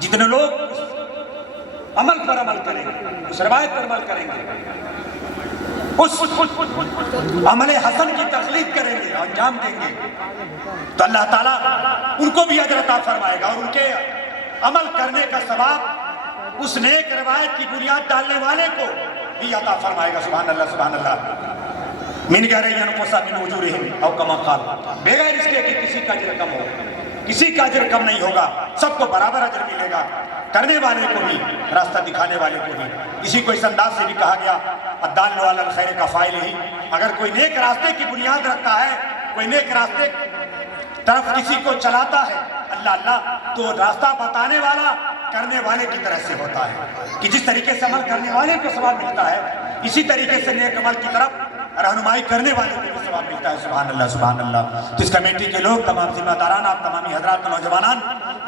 جتنے لوگ عمل پر عمل کریں گے، اس روایت پر عمل کریں گے، اس عمل حسن کی تخلیق کریں گے اور انجام دیں گے، تو اللہ تعالیٰ ان کو بھی اجر عطا فرمائے گا، اور ان کے عمل کرنے کا ثواب اس نیک روایت کی بنیاد ڈالنے والے کو بھی عطا فرمائے گا۔ سبحان اللہ سبحان اللہ۔ من غیر ان ينقص من اجورهم او کما قال، بغیر اس کے کہ کسی کا اجر کم ہو، کسی کا اجر کم نہیں ہوگا، سب کو برابر اجر ملے گا، کرنے والے کو بھی، راستہ دکھانے والے کو بھی۔ اسی کو اس انداز سے بھی کہا گیا الدال علی الخیر کفاعل ہی، اگر کوئی نیک راستے کی بنیاد رکھتا ہے، کوئی نیک راستے طرف کسی کو چلاتا ہے اللہ اللہ، تو راستہ بتانے والا کرنے والے کی طرح سے ہوتا ہے کہ جس طریقے سے عمل کرنے والے کو ثواب ملتا ہے، اسی طریقے سے نیک عمل کی طرف رہنمائی کرنے والے کو بھی ثواب ملتا ہے۔ سبحان اللہ سبحان اللہ۔ تو اس کمیٹی کے لوگ، تمام ذمہ داران، آپ تمامی حضرات نوجوانان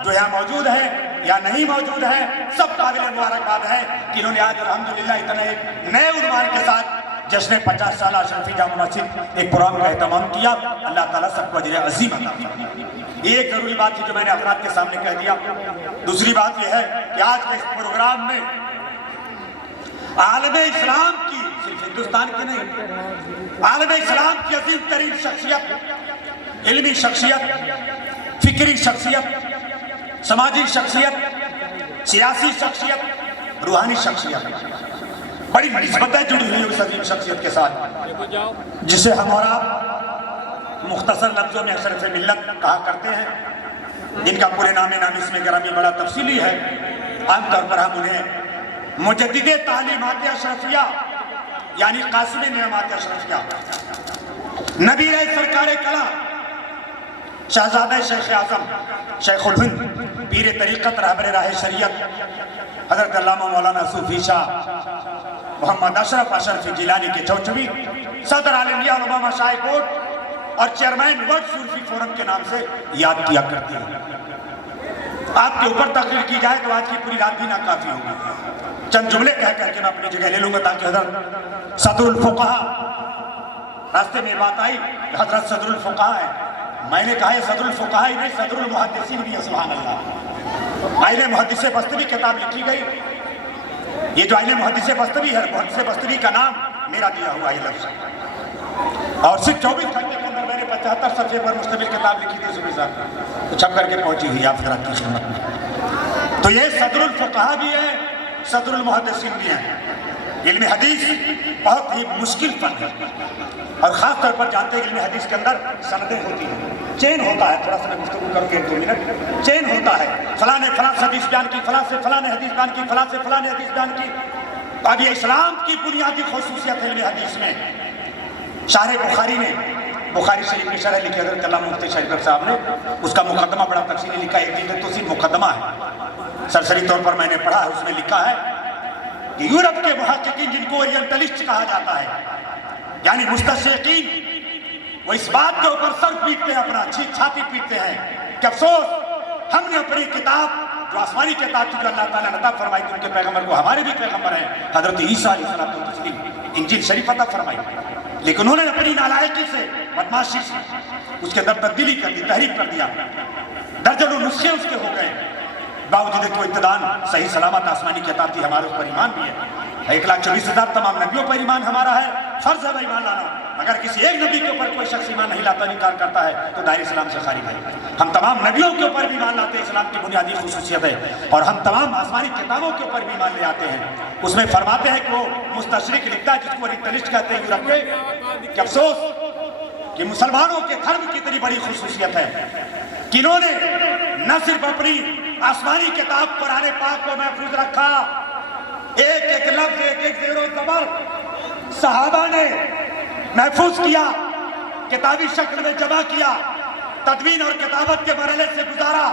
جو یہاں موجود ہیں یا نہیں موجود ہیں، سب قابل مبارکباد ہے کہ انہوں نے آج الحمدللہ اتنے ایک نئے عنوان کے ساتھ جشن 50 سالہ اشرفی جامع مسجد ایک پروگرام کا اہتمام کیا۔ اللہ تعالیٰ سب کو اجر عظیم عطا فرمائے۔ یہ ایک ضروری بات تھی جو میں نے افراد کے سامنے کہہ دیا۔ دوسری بات یہ ہے کہ آج کے اس پروگرام میں عالم اسلام کی، صرف ہندوستان کی نہیں، عالم اسلام کی عظیم ترین شخصیت، علمی شخصیت، فکری شخصیت، سماجی شخصیت، سیاسی شخصیت، روحانی شخصیت، بڑی نسبتیں جڑی ہوئی اس عظیم شخصیت کے ساتھ، جسے ہم اور آپ مختصر لفظوں میں اشرف ملت کہا کرتے ہیں، جن کا پورے نام اسم گرامی بڑا تفصیلی ہے۔ عام طور پر ہم انہیں مجدد تعلیمات اشرفیہ یعنی قاسم نعمات اشرفیہ، نبی سرکار کلام، شہزادہ شیخ اعظم، شیخ الہند، پیر طریقت، رہبر راہ شریعت، حضرت علامہ مولانا صوفی شاہ محمد اشرف اشرفی جیلانی کے چوچوی، صدر عال انڈیا علماء مشائخ بورڈ اور چیئرمین ورلڈ صوفی فورم کے نام سے یاد کیا کرتے ہیں۔ آپ کے اوپر تقریر کی جائے تو آج کی پوری رات بھی ناکافی ہوگی۔ چند جملے کہہ کر کے میں اپنی جگہ لے لوں گا تاکہ حضرت صدر الفقہاء، راستے میں بات آئی حضرت صدر الفقہاء ہے، میں نے کہا یہ صدر الفقہاء ہی نہیں، صدر المحدثین بھی ہے۔ سبحان اللہ۔ آئین محدث بستوی کتاب لکھی گئی، یہ جو آئین محدث بستوی ہے، محدث بستوی کا نام میرا دیا ہوا یہ لفظ، اور صرف 24 گھنٹے کے اندر میں نے 75 صفحے پر مشتمل کتاب لکھی تھی صبح صاحب، تو چھپ کر کے پہنچی ہوئی آپ حضرات کی خدمت میں۔ تو یہ صدر الفقہاء بھی ہے، صدر المحدثین بھی ہیں۔ علم حدیث بہت ہی مشکل فن ہے، اور خاص طور پر جانتے ہیں علم حدیث کے اندر سندیں ہوتی ہیں، چین ہوتا ہے، تھوڑا سا میں گفتگو کروں گی 1-2 منٹ، چین ہوتا ہے، فلاں نے فلاں حدیث بیان کی، فلاں سے فلاں نے حدیث بیان کی، فلاں سے فلاں نے حدیث بیان کی۔ اب یہ اسلام کی بنیادی خصوصیت ہے علم حدیث میں۔ شارح بخاری نے بخاری شریف کی شرح لکھی حضرت علامہ مفتی شریف صاحب نے، اس کا مقدمہ بڑا تفصیلی لکھا ہے، ایک جلد تو صرف مقدمہ ہے، سرسری طور پر میں نے پڑھا ہے، اس میں لکھا ہے کہ یورپ کے محققین جن کو اورینٹلسٹ کہا جاتا ہے، یعنی مستشرقین، وہ اس بات کے اوپر سر پیٹتے ہیں، اپنا چھاتی پیٹتے ہیں کہ افسوس ہم نے اپنی کتاب جو آسمانی کتاب تھی جو اللہ تعالیٰ نے عطا فرمائی تھی ان کے پیغمبر کو، ہمارے بھی پیغمبر ہیں حضرت عیسیٰ علیہ السلام، انجیل شریف عطا فرمائی، لیکن انہوں نے اپنی نالائقی سے، بدماشی سے اس کے اندر تبدیلی کر دی، تحریف کر دیا، درجنوں نسخے اس کے ہو گئے، باوجود کہ وہ ابتداً صحیح سلامت آسمانی کتاب تھی، ہمارے اس پر ایمان بھی ہے، 1,24,000 تمام نبیوں پر ایمان ہمارا ہے، فرض ہے ایمان لانا، اگر کسی ایک نبی کے اوپر کوئی شخص ایمان نہیں لاتا، انکار کرتا ہے تو دائرہ اسلام سے خارج ہے۔ ہم تمام نبیوں کے اوپر بھی ایمان لاتے ہیں، اسلام کی بنیادی خصوصیت ہے، اور ہم تمام آسمانی کتابوں کے اوپر بھی ایمان لے آتے ہیں۔ اس میں فرماتے ہیں کہ وہ مستشرق لکھتا ہے جس کو اورینٹلسٹ کہتے ہیں یورپ کے، کہ افسوس کہ مسلمانوں کے دھرم کی اتنی بڑی خصوصیت ہے کہ انہوں نے نہ صرف اپنی آسمانی کتاب قرآن پاک کو محفوظ رکھا، ایک ایک لفظ، ایک ایک زیر و زبر صحابہ نے محفوظ کیا، کتابی شکل میں جمع کیا، تدوین اور کتابت کے مرحلے سے گزارا۔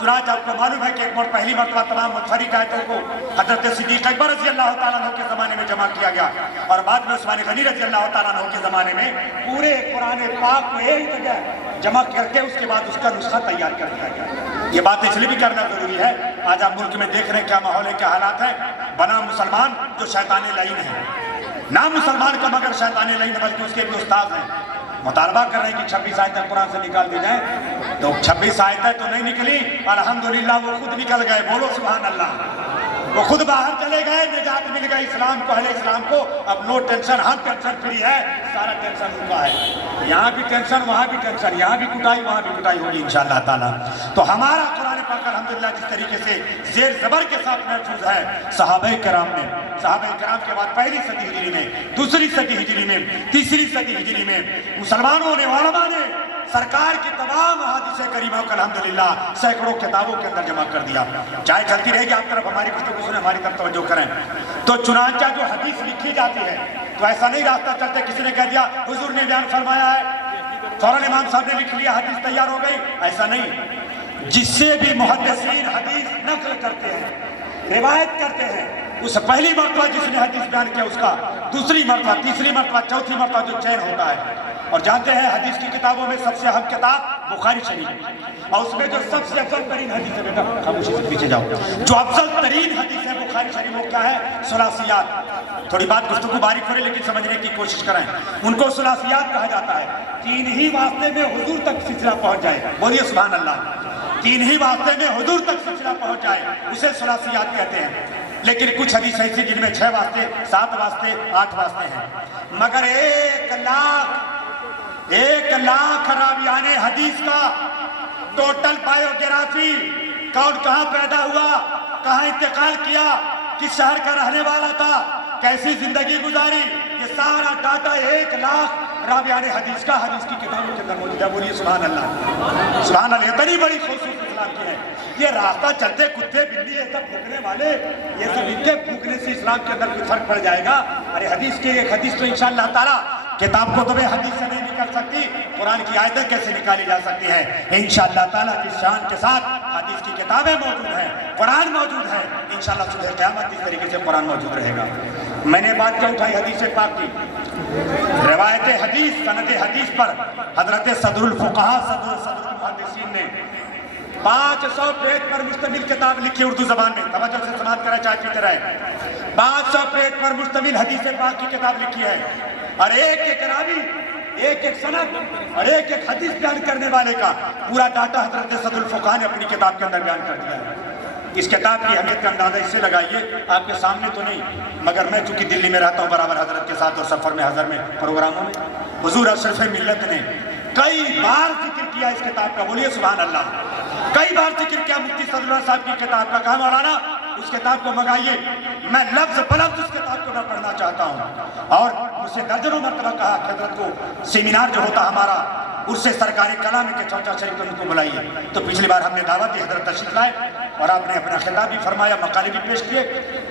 چنانچہ آپ کو معلوم ہے کہ ایک پہلی مرتبہ تمام منفرد آیتوں کو حضرت صدیق اکبر رضی اللہ تعالیٰ عنہ کے زمانے میں جمع کیا گیا، اور بعد میں عثمان غنی رضی اللہ تعالیٰ عنہ کے زمانے میں پورے قرآن پاک کو ایک جگہ جمع کر کے اس کے بعد اس کا نسخہ تیار کر دیا گیا۔ یہ بات اس لیے بھی کرنا ضروری ہے، آج آپ ملک میں دیکھ رہے ہیں کیا ماحول ہے، کیا حالات ہیں، بنا مسلمان جو شیطان لعین ہے، نام مسلمان کا مگر شیطان لعین، بلکہ اس کے بھی استاد ہیں، مطالبہ کر رہے ہیں کہ 26 آیتیں قرآن سے نکال دی جائیں، تو 26 آیتیں تو نہیں نکلی، الحمدللہ وہ خود نکل گئے، بولو سبحان اللہ، وہ خود باہر چلے گئے، نجات مل گئی اسلام کو، اہل اسلام کو، اب نو ٹینشن، ہم ٹینشن فری ہے، سارا ٹینشن ان کا ہے، یہاں بھی ٹینشن وہاں بھی ٹینشن، یہاں بھی کٹائی وہاں بھی کٹائی ہوگی انشاءاللہ تعالیٰ۔ تو ہمارا قرآن پاک الحمدللہ جس طریقے سے زیر زبر کے ساتھ محفوظ ہے، صحابہ کرام کے بعد پہلی صدی ہجری میں، دوسری صدی ہجری میں، تیسری صدی ہجری میں مسلمانوں نے، علماء نے سرکار کی تمام احادیث کریمہ کو الحمدللہ سینکڑوں کتابوں کے اندر جمع کر دیا۔ چاہے چلتی رہے گی آپ طرف ہماری گفتگو سنیں، ہماری طرف توجہ کریں، تو چنانچہ جو حدیث لکھی جاتی ہے تو ایسا نہیں راستہ چلتے کسی نے کہہ دیا حضور نے بیان فرمایا ہے، فوراً امام صاحب نے لکھ لیا، حدیث تیار ہو گئی، ایسا نہیں۔ جس سے بھی محدثین حدیث نقل کرتے ہیں، روایت کرتے ہیں، اس پہلی مرتبہ جس نے حدیث بیان کیا اس کا دوسری مرتبہ، تیسری مرتبہ، چوتھی مرتبہ جو چین ہوتا ہے، اور جانتے ہیں حدیث کی کتابوں میں سب سے اہم کتاب بخاری شریف ہے، اور اس میں جو سب سے افضل ترین حدیث ہے، بیٹا خاموشی سے پیچھے جاؤ، جو افضل ترین حدیث ہے بخاری شریف وہ کیا ہے؟ ثلاثیات۔ تھوڑی بات گفتگو باریک ہو رہی لیکن سمجھنے کی کوشش کریں، ان کو ثلاثیات کہا جاتا ہے، تین ہی واسطے میں حضور تک سلسلہ پہنچ جائے، بولیے سبحان اللہ، تین ہی واسطے میں حضور تک سلسلہ پہنچ جائے اسے ثلاثیات کہتے ہیں۔ لیکن کچھ حدیث ایسی جن میں 6 واسطے، 7 واسطے، 8 واسطے ہیں، مگر 1 لاکھ راویان حدیث کا ٹوٹل بایوگرافی، کون کہاں پیدا ہوا، کہاں انتقال کیا، کس شہر کا رہنے والا تھا، کیسی زندگی گزاری، یہ سارا ڈاٹا 1 لاکھ راویان حدیث کا حدیث کی کتابوں کے اندر موجود ہے، بولیے سبحان اللہ، سبحان اللہ، اتنی بڑی خصوصیت اسلام کی ہے۔ یہ راستہ چلتے کتے بلی یہ سب بھوکنے والے، یہ سب ان کے بھوکنے سے اسلام کے اندر کوئی فرق پڑ جائے گا؟ ارے حدیث کی ایک حدیث تو انشاءاللہ تعالیٰ کتاب کو تو حدیث سے نہیں نکل سکتی، قرآن کی آیتیں کیسے نکالی جا سکتی ہیں؟ انشاءاللہ تعالیٰ جس شان کے ساتھ حدیث کی کتابیں موجود ہیں، قرآن موجود ہے، انشاءاللہ صبح قیامت اس طریقے سے قرآن موجود رہے گا۔ میں نے بات کیا اٹھائی حدیث پاک کی، روایت حدیث، سند حدیث پر حضرت صدر الفقہا، صدر المحدثین نے 500 پیج پر مشتمل کتاب لکھی اردو زبان میں، توجہ سے سماعت کریں چائے پیتے رہے، 500 پیج پر مشتمل حدیث پاک کی کتاب لکھی ہے، اور ایک راوی، ایک سند اور ایک حدیث بیان کرنے والے کا پورا ڈاٹا حضرت صدر الفقہا نے اپنی کتاب کے اندر بیان کر دیا ہے۔ اس کتاب کی اہمیت کا اندازہ اس سے لگائیے، آپ کے سامنے تو نہیں، مگر میں چونکہ دلی میں رہتا ہوں برابر حضرت کے ساتھ اور سفر میں حضر میں پروگراموں میں، حضور اشرف ملت نے کئی بار ذکر کیا اس کتاب کا، بولیے سبحان اللہ، کئی بار ذکر کیا مفتی صدر اللہ صاحب کی کتاب کا، کہا مولانا اس کتاب کو منگائیے، میں لفظ بلفظ اس کتاب کو میں پڑھنا چاہتا ہوں، اور مجھ سے درجنوں مرتبہ کہا کہ حضرت کو سیمینار جو ہوتا ہمارا اس سے سرکاری کلام کے چوچا شریف ان کو بلائیے، تو پچھلی بار ہم نے دعوت دی، حضرت تشریف لائے اور آپ نے اپنا خطاب بھی فرمایا، مقالے بھی پیش کیے،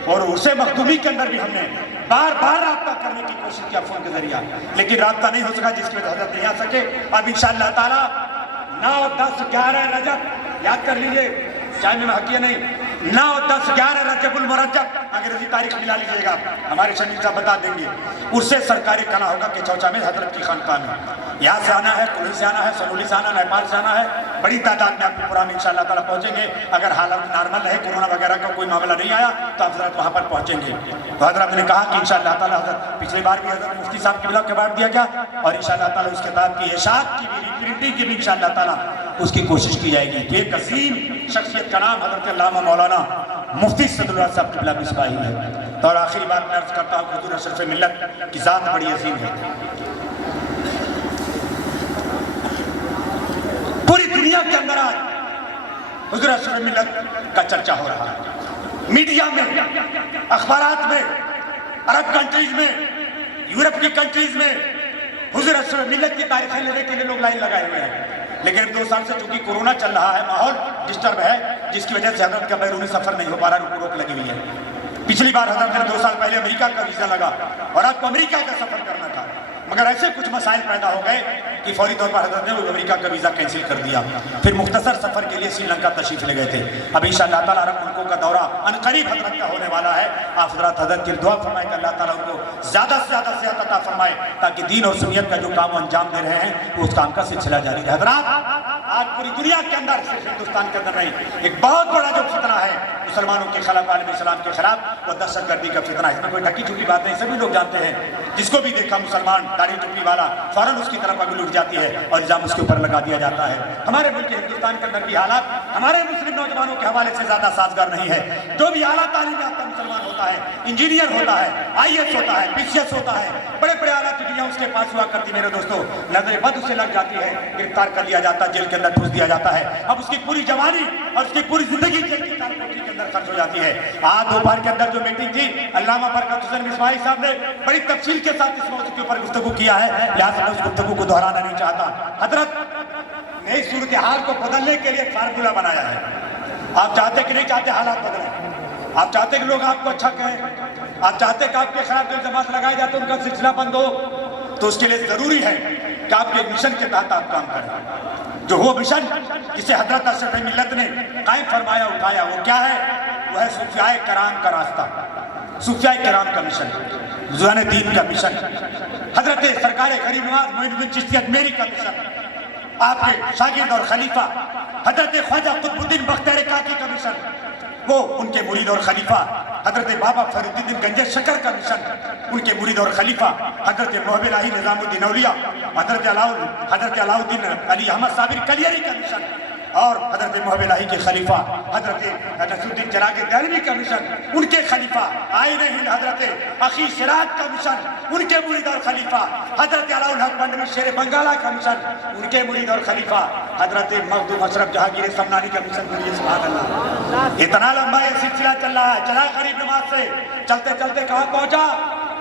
اور اسے مخدومی کے اندر بھی ہم نے بار بار رابطہ کرنے کی کوشش کیا فون کے ذریعہ، لیکن رابطہ نہیں ہو سکا جس کی وجہ حضرت نہیں آ سکے۔ اب انشاءاللہ تعالیٰ 9، 10، 11 رجب یاد کر لیجئے، چاہے میں حقیقہ نہیں، 9، 10، 11 رجب المرجب، انگریزی تاریخ ملا لیجئے گا، ہمارے شمیر صاحب بتا دیں گے، اس سے سرکاری کلا ہوگا کہ چوچا میں حضرت کی خانقاہ میں، یہاں سے آنا ہے، کلوئی سے آنا ہے، سنولی سے آنا ہے، نیپال سے آنا ہے، بڑی تعداد میں آپ کو قرآن انشاءاللہ تعالیٰ پہنچیں گے، اگر حالات نارمل ہے، کورونا وغیرہ کا کوئی معاملہ نہیں آیا تو حضرت وہاں پر پہنچیں گے۔ تو حضرت نے کہا کہ انشاءاللہ تعالیٰ حضرت پچھلی بار بھی حضرت مفتی صاحب قبلہ کے بعد دیا گیا، اور انشاءاللہ تعالیٰ اس کتاب کی اشاعت کی بھی، پرنٹنگ کی بھی انشاءاللہ تعالیٰ اس کی کوشش کی جائے گی۔ ایک عظیم شخصیت کا نام حضرت علامہ مولانا مفتی صدر اللہ صاحب قبلہ مصباحی ہے۔ اور آخری بات میں عرض کرتا ہوں، حضور اشرف ملت کی ذات بڑی عظیم ہے، پوری دنیا کے اندر آج حضور اشرف ملت کا چرچا ہو رہا ہے، میڈیا میں، اخبارات میں، عرب کنٹریز میں، یورپ کی کنٹریز میں حضور اشرف ملت کی تاریخیں لینے کے لیے لوگ لائن لگائے ہوئے ہیں، لیکن 2 سال سے چونکہ کورونا چل رہا ہے، ماحول ڈسٹرب ہے، جس کی وجہ سے حضرت کا بیرونی سفر نہیں ہو پا رہا، روک لگی ہوئی ہے۔ پچھلی بار حضرت نے 2 سال پہلے امریکہ کا ویزا لگا اور آپ کو امریکہ کا سفر کرنا تھا، مگر ایسے کچھ مسائل پیدا ہو گئے کہ فوری طور پر حضرت نے امریکہ کا ویزا کینسل کر دیا، پھر مختصر سفر کے لیے سری لنکا تشریف لے گئے تھے۔ اب انشاءاللہ تعالیٰ عرب ملکوں کا دورہ عنقریب حضرت کا ہونے والا ہے، آپ حضرت کی دعا فرمائے کہ اللہ تعالیٰ ان کو زیادہ سے زیادہ صحت عطا فرمائے تاکہ دین اور سنت کا جو کام انجام دے رہے ہیں وہ اس کام کا سلسلہ جاری رہے۔ حضرات آج پوری دنیا کے اندر، صرف ہندوستان کے اندر نہیں، ایک بہت بڑا جو فتنہ ہے مسلمانوں کے خلاف، عالم اسلام کے خلاف وہ دہشت گردی کا فتنہ. اس میں کوئی ڈھکی چھپی بات نہیں، سبھی لوگ جانتے ہیں. جس کو بھی دیکھا مسلمان داڑھی ٹوپی والا فوراً اس کی طرف اگلی اٹھ جاتی ہے اور الزام اس کے اوپر لگا دیا جاتا ہے. ہمارے ملک ہندوستان کے اندر بھی حالات ہمارے مسلم نوجوانوں کے حوالے سے زیادہ سازگار نہیں ہے. جو بھی اعلیٰ تعلیم یافتہ مسلمان ہوتا ہے، انجینئر ہوتا ہے، IAS ہوتا ہے، PCS ہوتا ہے، بڑے بڑے اعلیٰ ڈگریاں اس کے پاس ہوا کرتی میرے دوستوں، نظر بد اسے لگ جاتی ہے، گرفتار کر لیا جاتا ہے، جیل کے اندر ٹھوس دیا جاتا ہے. اب اس کی پوری جوانی اور اس کی پوری زندگی جیل کی کال کوٹھی کے اندر خرچ ہو جاتی ہے. آج دوپہر کے اندر جو میٹنگ تھی، علامہ برکت حسین مصباحی صاحب نے بڑی تفصیل کے ساتھ اس موضوع کے اوپر گفتگو کیا ہے، لہٰذا میں اس گفتگو کو دہرانا نہیں چاہتا. حضرت نے اس صورتحال کو بدلنے کے لیے ایک فارمولہ بنایا ہے. آپ چاہتے کہ نہیں چاہتے حالات بدلیں؟ آپ چاہتے کہ لوگ آپ کو اچھا کہیں؟ آپ چاہتے کہ آپ کے خلاف جو الزامات لگائے جاتے ہیں ان کا سلسلہ بند ہو؟ تو اس کے لیے ضروری ہے کہ آپ کے مشن کے تحت آپ کام کریں. جو وہ مشن جسے حضرت اشرف ملت نے قائم فرمایا، اٹھایا، وہ کیا ہے؟ وہ ہے صوفیاء کرام کا راستہ، صوفیاء کرام کا مشن، بزرگان دین کا مشن، حضرت سرکار غریب نواز معین الدین چشتی اجمیری کا مشن، آپ کے شاگرد اور خلیفہ حضرت خواجہ قطب الدین بختیار کاکی کا مشن، وہ ان کے مرید اور خلیفہ حضرت بابا فرید الدین گنجر شکر کا مشن، ان کے مرید اور خلیفہ حضرت محب الہی نظام الدین اولیاء، حضرت علاء الدین علی احمد صابر کلیری کا مشن، اور حضرت محب الہی کے خلیفہ حضرت نصر الدین چراغ دہلوی کا مشن، ان کے خلیفہ آئین ہند حضرت اخی سراج کا مشن، ان کے مرید اور خلیفہ حضرت علاء الحق بندمی شیر بنگالہ کا مشن، ان کے مرید اور خلیفہ حضرت مخدوم اشرف جہانگیر سمنانی کا مشن. بولیے سبحان اللہ. اتنا لمبا یہ سلسلہ چل رہا ہے، چلا غریب نواز سے، چلتے چلتے کہاں پہنچا؟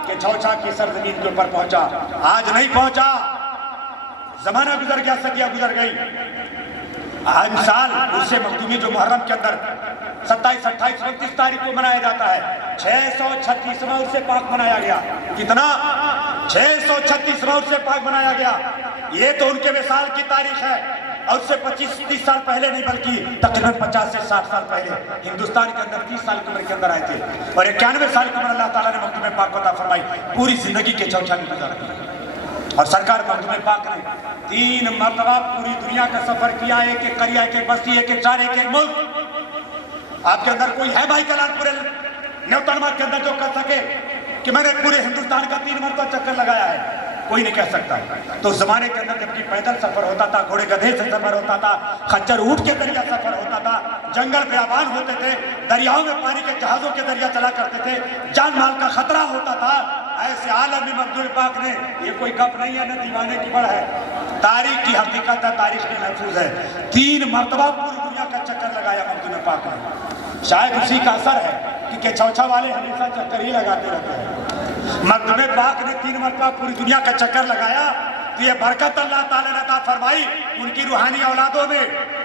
کہ چھوچا کی سرزمین کے اوپر پہنچا. آج نہیں پہنچا، زمانہ گزر گیا، صدیاں گزر گئی. آج سال عرس مخدومی جو محرم کے اندر 27، 28، 29 تاریخ کو منایا جاتا ہے، 636واں عرس پاک منایا گیا. کتنا؟ 636واں عرس پاک منایا گیا. یہ تو ان کے وصال کی تاریخ ہے، اور اس سے 25-30 سال پہلے نہیں بلکہ تقریباً 50 سے 60 سال پہلے ہندوستان کے اندر 30 سال کی عمر کے اندر آئے تھے، اور 91 سال کی عمر اللہ تعالیٰ نے مخدوم پاک کو عطا فرمائی. پوری زندگی کے چھوچا میں گزار دی، اور سرکار مخدوم پاک نے 3 مرتبہ پوری دنیا کا سفر کیا، ایک ایک قریہ، ایک ایک بستی، ایک ایک شہر، ایک ایک ملک. آپ کے اندر کوئی ہے بھائی کلان پورے نیوٹن مارک کے اندر جو کہہ سکے کہ میں نے پورے ہندوستان کا 3 مرتبہ چکر لگایا ہے؟ کوئی نہیں کہہ سکتا. تو زمانے کے اندر جبکہ پیدل سفر ہوتا تھا، گھوڑے گدھے سے سفر ہوتا تھا، خچر اونٹ کے ذریعہ سفر ہوتا تھا، جنگل بیابان ہوتے تھے، دریاؤں میں پانی کے جہازوں کے ذریعہ چلا کرتے تھے، جان مال کا خطرہ ہوتا تھا. ایسے عالم میں مخدوم پاک نے، یہ کوئی گپ نہیں ہے نہ دیوانے کی بڑھ ہے، تاریخ کی حقیقت ہے، تاریخ میں محفوظ ہے. 3 مرتبہ پوری دنیا کا چکر لگایا مخدوم پاک نے. شاید اسی کا اثر ہے کہ چھوچا والے ہمیشہ چکر ہی لگاتے رہتے ہیں. مخدوم پاک نے 3 مرتبہ پوری دنیا کا چکر لگایا، تو یہ برکت اللہ تعالیٰ نے عطا فرمائی ان کی روحانی اولادوں میں،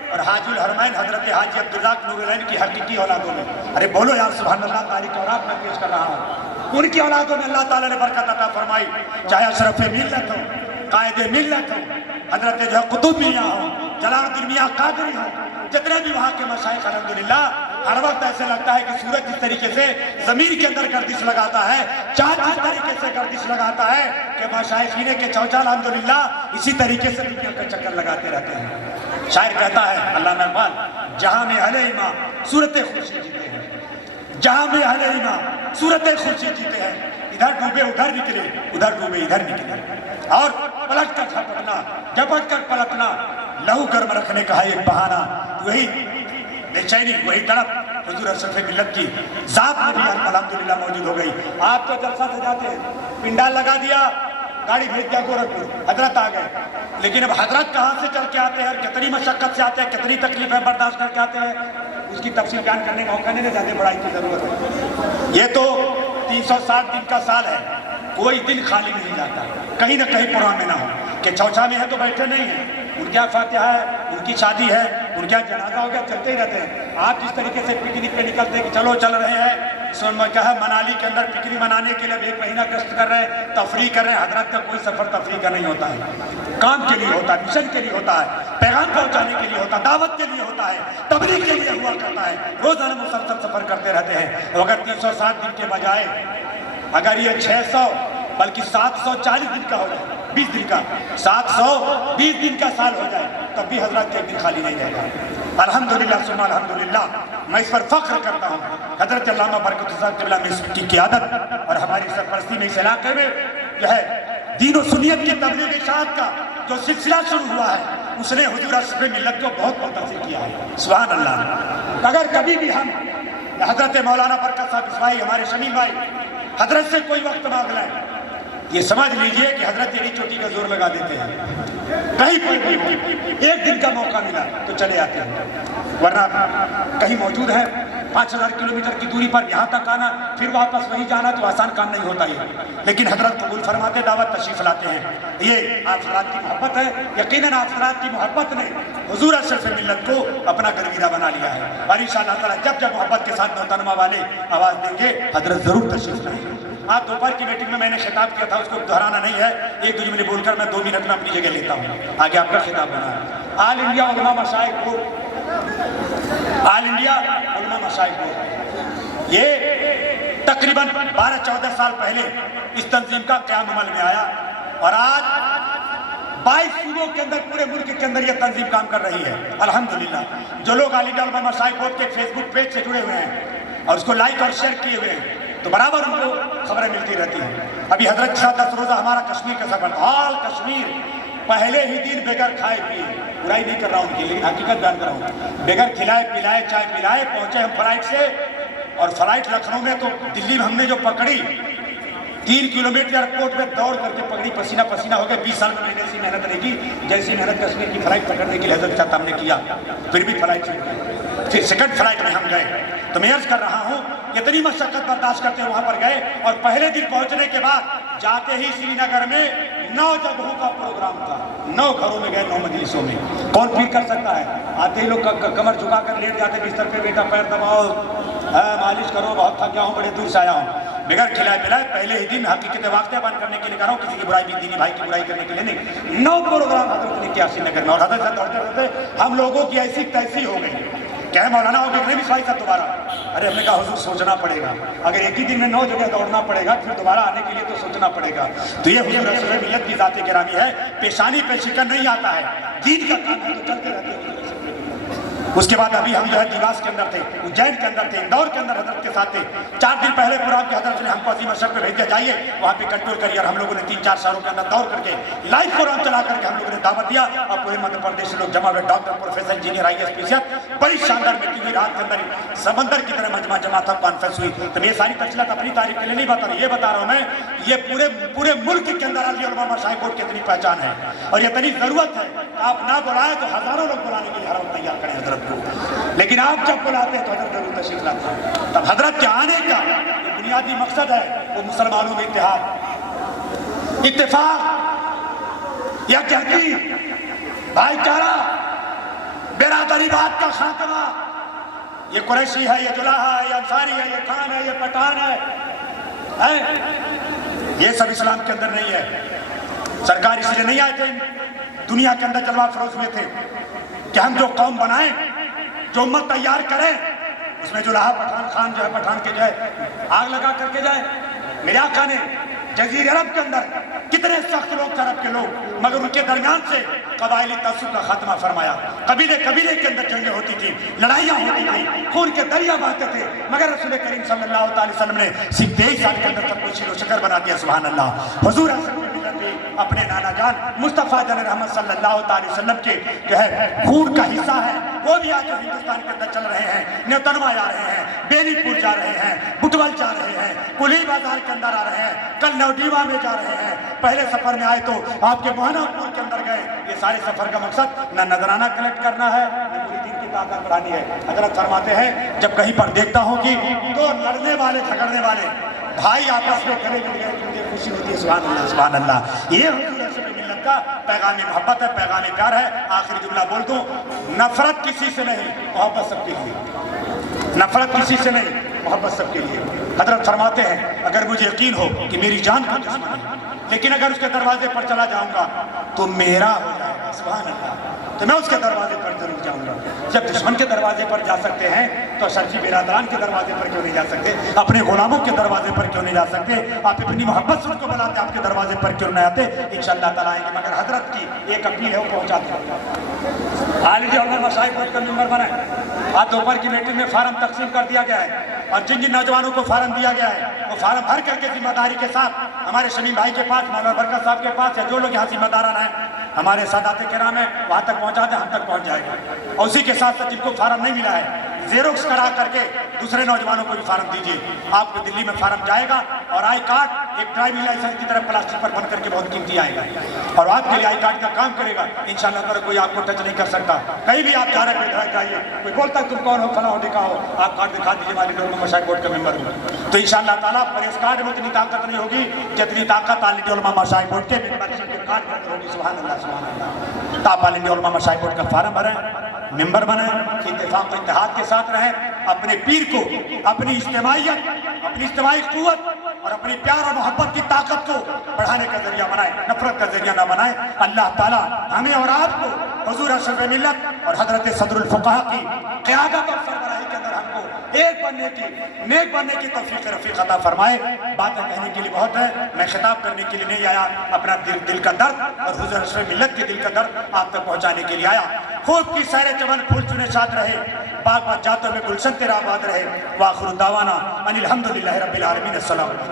اور حاج الحرمین حضرت حاجی عبدالرزاق نور العین کی حقیقی اولادوں میں. ارے بولو یار سبحان اللہ. تاریخ اور آپ میں پیش کر رہا ہوں، ان کی اولادوں میں اللہ تعالیٰ نے برکت عطا فرمائی. چاہے اشرف ملت ہو، قائد ملت ہو، حضرت جو قطب میاں ہو، جلال الدین میاں قادری ہو، جتنے بھی وہاں کے مشائخ الحمدللہ، ہر وقت ایسے لگتا ہے کہ سورج جس طریقے سے زمین کے اندر گردش لگاتا ہے، چاند جس طریقے سے گردش لگاتا ہے، کہ مشائخین کے چوچا الحمدللہ اسی طریقے سے دنیا کا چکر لگاتے رہتے ہیں. شاعر کہتا ہے علامہ اقبال، جہاں میں اہل ایمان صورت خورشید جیتے ہیں، جہاں میں اہل ایمان صورت خورشید جیتے ہیں، ادھر ڈوبے ادھر نکلے، ادھر ڈوبے ادھر نکلے، اور پلٹ کر جھپٹنا، جھپٹ کر پلٹنا لہو گرم رکھنے کا ہے ایک بہانہ. وہی بے چینی، وہی تڑپ حضور اشرف ملت کی ذات میں بھی الحمدللہ موجود ہو گئی. آپ تو جلسہ سجاتے ہیں، پنڈال لگا دیا، گاڑی بھیج دیا گورکھپور، حضرت آ گئے. لیکن اب حضرت کہاں سے چل کے آتے ہیں، کتنی مشقت سے آتے ہیں، کتنی تکلیفیں برداشت کر کے آتے ہیں، اس کی تفصیل بیان کرنے کا موقع نہیں زیادہ بڑائی کی ضرورت ہے. یہ تو 360 دن کا سال ہے، کوئی دن خالی نہیں جاتا کہیں نہ کہیں پروگرام میں نہ ہو. کہ چھوچا میں ہے تو بیٹھے نہیں ہیں، ان کیا فاتحہ ہے، ان کی شادی ہے، ان کیا جنازہ ہو گیا، چلتے ہی رہتے ہیں. آپ جس طریقے سے پکنک پہ نکلتے ہیں کہ چلو چل رہے ہیں، کیا ہے منالی کے اندر پکنک منانے کے لیے 1 مہینہ گشت کر رہے ہیں، تفریح کر رہے ہیں. حضرت کا کوئی سفر تفریح کا نہیں ہوتا ہے، کام کے لیے ہوتا ہے، مشن کے لیے ہوتا ہے، پیغام پہنچانے کے لیے ہوتا ہے، دعوت کے لیے ہوتا ہے، تبلیغ کے لیے ہوا کرتا ہے. روزانہ مسلسل سفر کرتے رہتے ہیں. اگر 360 دن کے بجائے اگر یہ 600 بلکہ 740 دن کا ہو جائے، 20 دن کا، 720 دن کا سال ہو جائے، تب بھی حضرت کے ایک دن خالی نہیں رہے گا. الحمدللہ ثم الحمدللہ میں اس پر فخر کرتا ہوں حضرت علامہ برکت صاحب قبلہ میں کی قیادت اور ہماری سرپرستی میں اس علاقے میں جو ہے دین و سنیت کی تبلیغ اشاعت کا جو سلسلہ شروع ہوا ہے اس نے حضور اشرف ملت کو بہت متاثر کیا ہے. سبحان اللہ. اگر کبھی بھی ہم حضرت مولانا برکت صاحب اسماعیل ہمارے شمیل بھائی حضرت سے کوئی وقت مانگ لیں یہ سمجھ لیجئے کہ حضرت یہی چوٹی کا زور لگا دیتے ہیں. کہیں پر ایک دن کا موقع ملا تو چلے آتے ہیں ورنہ کہیں موجود ہے 5000 کلومیٹر کی دوری پر یہاں تک آنا پھر واپس وہیں جانا تو آسان کام نہیں ہوتا ہے. لیکن حضرت قبول فرماتے دعوت تشریف لاتے ہیں. یہ آپ حضرات کی محبت ہے. یقیناً آپ حضرات کی محبت نے حضور اشرف ملت کو اپنا گرویدہ بنا لیا ہے اور انشاءاللہ تعالیٰ جب جب محبت کے ساتھ محترمہ والے آواز دیں گے حضرت ضرور تشریف لائیں گے. آج دوپہر کی میٹنگ میں نے خطاب کیا تھا اس کو دہرانا نہیں ہے. ایک دو جملے بول کر میں 2 منٹ میں اپنی جگہ لیتا ہوں. آگے آپ کا خطاب بنا ہے. آل انڈیا علماء مشائخ بورڈ آل انڈیا علماء مشائخ بورڈ یہ تقریباً 12-14 سال پہلے اس تنظیم کا قیام عمل میں آیا اور آج 22 صوبوں کے اندر پورے ملک کے اندر یہ تنظیم کام کر رہی ہے. الحمدللہ جو لوگ آل انڈیا علماء مشائخ بورڈ کے فیس بک پیج سے جڑے ہوئے ہیں اور اس کو لائک اور شیئر کیے ہوئے ہیں تو برابر ان کو خبریں ملتی رہتی ہیں. ابھی حضرت کے ساتھ 10 روزہ ہمارا کشمیر کا سفر آل کشمیر پہلے ہی دن بغیر کھائے پیے برائی نہیں کر رہا ہوں ان کی لیکن حقیقت بیان کر رہا ہوں بغیر کھلائے پلائے چائے پلائے پہنچے ہم فلائٹ سے اور فلائٹ لکھنؤ میں تو دلی میں ہم نے جو پکڑی 3 کلومیٹر ایئرپورٹ میں دوڑ کر کے پکڑی پسینہ پسینہ ہو گئے. 20 سال میں نے ایسی محنت نہیں کی جیسی محنت کشمیر کی فلائٹ پکڑنے کے لیے حضرت چاہتا ہم نے کیا. پھر بھی فلائٹ چھوٹ گئی. پھر سیکنڈ فلائٹ میں ہم گئے تو میں عرض کر رہا ہوں اتنی مشقت برداشت کرتے وہاں پر گئے اور پہلے دن پہنچنے کے بعد جاتے ہی سری نگر میں 9 جگہوں کا پروگرام تھا. 9 گھروں میں گئے 9 مجلسوں میں. کون پھر کر سکتا ہے؟ آتے ہی لوگ کمر جھکا کر لیٹ جاتے بستر پہ بیٹا پیر دباؤ مالش کرو بہت تھک گیا ہوں بڑے دور سے آیا ہوں. بغیر کھلائے پلائے پہلے ہی دن حقیقت واقعہ بیان کرنے کے لیے کر رہا ہوں کسی کی برائی بھی دینی بھائی کی برائی کرنے کے لیے نہیں. 9 پروگرام حضرت نے کیا سری نگر میں اور حضرت سے دوڑتے دوڑتے ہم لوگوں کی ایسی تیسی ہو گئی کیا مولانا ہو دیکھنے بھی سوائی تھا دوبارہ. ارے ہم نے کہا حضور سوچنا پڑے گا اگر ایک ہی دن میں 9 جگہ دوڑنا پڑے گا پھر دوبارہ آنے کے لیے تو سوچنا پڑے گا. تو یہ حضور اشرف ملت کی ذات گرامی ہے. پیشانی پہ شکن نہیں آتا ہے. دین کا کام ہے تو چلتے رہتے ہیں. اس کے بعد ابھی ہم جو ہے دیواس کے اندر تھے اجین کے اندر تھے اندور کے اندر حضرت کے ساتھ تھے. 4 دن پہلے پروگرام کے حضرت نے ہم کو عظیم اشرف پہ بھیج دیا جائیے وہاں پہ کنٹرول کریے اور ہم لوگوں نے 3-4 شہروں کے اندر دور کر کے لائیو پروگرام چلا کر کے ہم لوگوں نے دعوت دیا اور پورے مدھیہ پردیش سے لوگ جمع ہوئے. ڈاکٹر پروفیسر انجینئر IAS بڑی شاندار میٹنگ ہوئی. رات کے اندر سمندر کی طرح مجمع جمع تھا کانفرنس ہوئی. تو میں یہ ساری تفصیلات اپنی تعریف کے لیے نہیں بتا رہا یہ بتا رہا ہوں میں یہ پورے ملک کے اندر علی علماء مشائخ بورڈ کی اتنی پہچان ہے اور یہ اتنی ضرورت ہے. آپ نہ بلائیں تو ہزاروں لوگ بلانے کے لیے ہر وقت تیار کریں حضرت کو لیکن آپ جب بلاتے ہیں تو حضرت ضرور تشریف لاتے ہیں. تب حضرت کے آنے کا جو بنیادی مقصد ہے وہ مسلمانوں میں اتحاد اتفاق یکجہتی بھائی چارہ برادری بات کا خاتمہ. یہ قریشی ہے یہ جلاحہ ہے یہ انصاری ہے یہ خان ہے یہ پٹھان ہے یہ سب اسلام کے اندر نہیں ہے. سرکار اس لیے نہیں آئے تھے دنیا کے اندر جلوہ فروز میں تھے کہ ہم جو قوم بنائیں جو امت تیار کریں اس میں جلاحہ پٹھان خان جو ہے پٹھان کے جائے آگ لگا کر کے جائے. میرے آقا نے جزیرہ عرب کے اندر کتنے سخت لوگ تھے عرب کے لوگ مگر ان کے درمیان سے قبائلی تعصب کا خاتمہ فرمایا. قبیلے کے اندر جنگیں ہوتی تھی لڑائیاں ہوتی تھیں خون کے دریا بہتے تھے مگر رسول کریم صلی اللہ علیہ وسلم نے صرف 23 سال کے اندر سب کو شیر و شکر بنا دیا. سبحان اللہ. حضور اپنے نانا جان مصطفیٰ جان رحمت صلی اللہ علیہ وسلم کے جو ہے خون کا حصہ ہے وہ بھی آج ہندوستان کے اندر چل رہے ہیں. نیوتنما جا رہے ہیں بیلی پور جا رہے ہیں بٹول جا رہے ہیں کلی بازار کے اندر آ رہے ہیں کل نوڈیوا میں جا رہے ہیں. پہلے سفر میں آئے تو آپ کے مہانہ پور کے اندر گئے. یہ سارے سفر کا مقصد نہ نذرانہ کلیکٹ کرنا ہے نہ پوری دین کی طاقت بڑھانی ہے. حضرت فرماتے ہیں جب کہیں پر دیکھتا ہوں کہ دو لڑنے والے جھگڑنے والے بھائی آپس میں گلے مل گئے تو مجھے خوشی ہوتی ہے. سبحان اللہ سبحان اللہ. یہ حضور اشرف ملت کا پیغام محبت ہے پیغام پیار ہے. آخری جملہ بول دوں نفرت کسی سے نہیں محبت سب کے لیے. نفرت کسی سے نہیں محبت سب کے لیے. حضرت فرماتے ہیں اگر مجھے یقین ہو کہ میری جان کا دشمن ہے لیکن اگر اس کے دروازے پر چلا جاؤں گا تو میرا ہو جائے گا. سبحان اللہ. تو میں اس کے دروازے پر ضرور جاؤں گا. جب دشمن کے دروازے پر جا سکتے ہیں تو شرفی برادران کے دروازے پر کیوں نہیں جا سکتے؟ اپنے غلاموں کے دروازے پر کیوں نہیں جا سکتے؟ آپ اپنی محبت سے ان کو بلاتے آپ کے دروازے پر کیوں نہیں آتے؟ انشاءاللہ تعالیٰ آئیں گے. مگر حضرت کی ایک اپیل ہے وہ پہنچاتے ہیں. عالمی علماء مشائخ بورڈ کا ممبر بنائیں. آج دوپہر کی میٹنگ میں فارم تقسیم کر دیا گیا ہے اور جن جن نوجوانوں کو فارم دیا گیا ہے وہ فارم بھر کر کے ذمہ داری کے ساتھ ہمارے شمیم بھائی کے پاس، مولانا برکت صاحب کے پاس، یا جو لوگ یہاں ذمہ داران ہیں ہمارے سادات کرام ہیں وہاں تک پہنچا دیں، ہم تک پہنچ جائے گا. اور اسی کے ساتھ ساتھ جن کو فارم نہیں ملا ہے زیروکس کرا کر کے دوسرے نوجوانوں کو بھی فارم دیجیے. آپ کو دلی میں فارم جائے گا اور آئی کارڈ ایک ڈرائیونگ لائسنس کی طرح پلاسٹک پر بن کر کے بہت قیمتی آئے گا اور آپ کے لیے آئی کارڈ کا کام کرے گا. انشاءاللہ تعالیٰ کوئی آپ کو ٹچ نہیں کر سکتا. کہیں بھی آپ جا رہے ہیں جائیے، کوئی بولتا ہے تم کون ہو، فلاں ہو، دکھا ہو، آپ کارڈ دکھا دیجیے عالمی علماء مشائخ بورڈ کا ممبر ہوں. تو انشاءاللہ تعالیٰ پر اس کارڈ میں اتنی طاقت نہیں ہوگی جتنی طاقت عالمی علماء مشائخ بورڈ کے ممبرشپ کے کارڈ میں ہوگی. سبحان اللہ سبحان اللہ. آپ عالمی علماء مشائخ بورڈ کا فارم بھریں، ممبر بنیں، اتفاق و اتحاد کے ساتھ رہیں، اپنے پیر کو اپنی اجتماعیت، اپنی اجتماعی قوت اور اپنی پیار اور محبت کی طاقت کو بڑھانے کا ذریعہ بنائیں، نفرت کا ذریعہ نہ بنائیں. اللہ تعالیٰ ہمیں اور آپ کو حضور اشرف ملت اور حضرت صدر الفقہا کی قیادت اور سربراہی کے اندر ہم کو ایک بننے کی، نیک بننے کی توفیق رفیق عطا فرمائے. باتیں کہنے کے لیے بہت ہے، میں خطاب کرنے کے لیے نہیں آیا، اپنا دل کا درد اور حضور اشرف ملت کے دل کا درد آپ تک پہنچانے کے لیے آیا. خوب کی سیر چمن پھول چنے شاد رہے، پاک پاک جاتوں میں گلشن تیرا آباد رہے. وآخر دعوانا ان الحمدللہ رب العالمین. السلام علیکم.